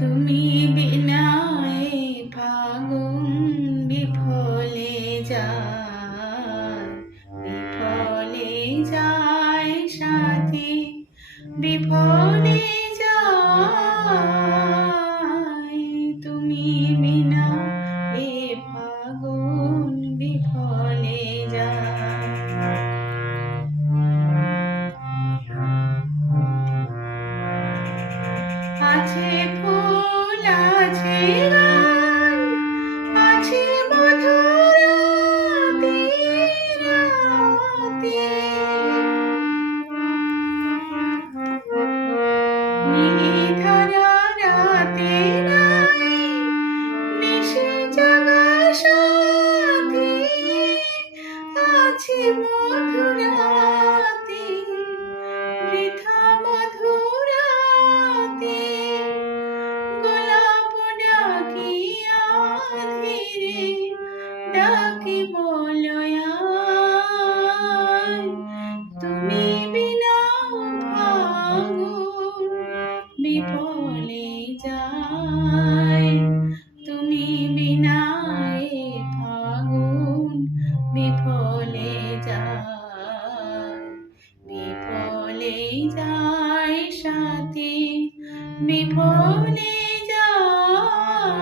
তুমি বিনায় ফাগুন বিফলে যায়, বিফলে যায় সাথী, বিফলে যায়। তুমি বিনা এ ফাগুন বিফলে যায়। আছে ফুল আছে গান, আছে মধুর রাতে, নিধারা রাতে নাই মিশে যাওয়া সাথী, আছে মধুরাতে বৃথা মধুরাতে, গোলাপ ডাকিয়া ধীরে ডাকি বলয়ায়, তুমি বিনা ফাগুন বিফলে যায়। তুমি বিনা এ ফাগুন বিফলে যায়, বিফলে যায় সাথী, বিফলে যায়।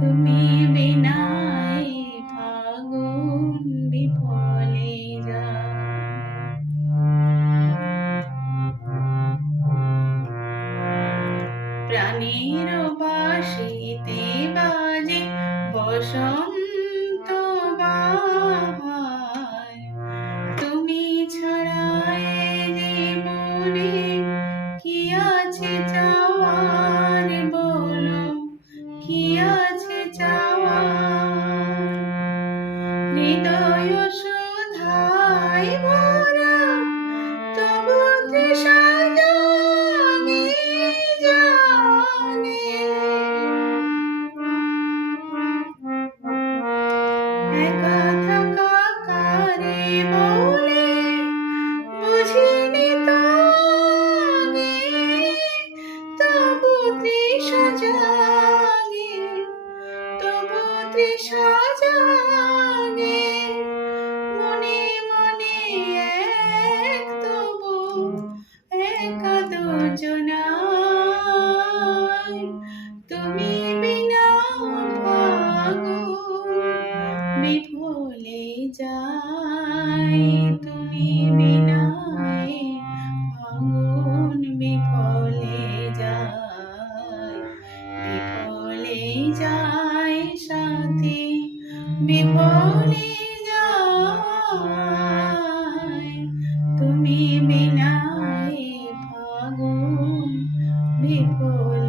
তুমি বিনা এ ফাগুন বিফলে যায়। প্রাণের বাঁশিতে বাজে বসন্ত বাহার, তুমি ছাড়া এ জীবনে কি আছে চাওয়ার, বলো কি আছে চাওয়ার। হৃদয় সুধায় ভরা তবু তৃষা জাগে জাগে, একা থাকা কারে বলে বুঝিনি তো আগে, তবু তৃষা জাগে, তবু তৃষা জাগে। মনে মনে এক তবু একা দুজনায়, তুমি বিনা ফাগুন বিফলে যায়। তুমি বিনা এ ফাগুন বিফলে যায়, বিফলে যায় সাথী, বিফলে যায়। তুমি বিনা এ ফাগুন বিফলে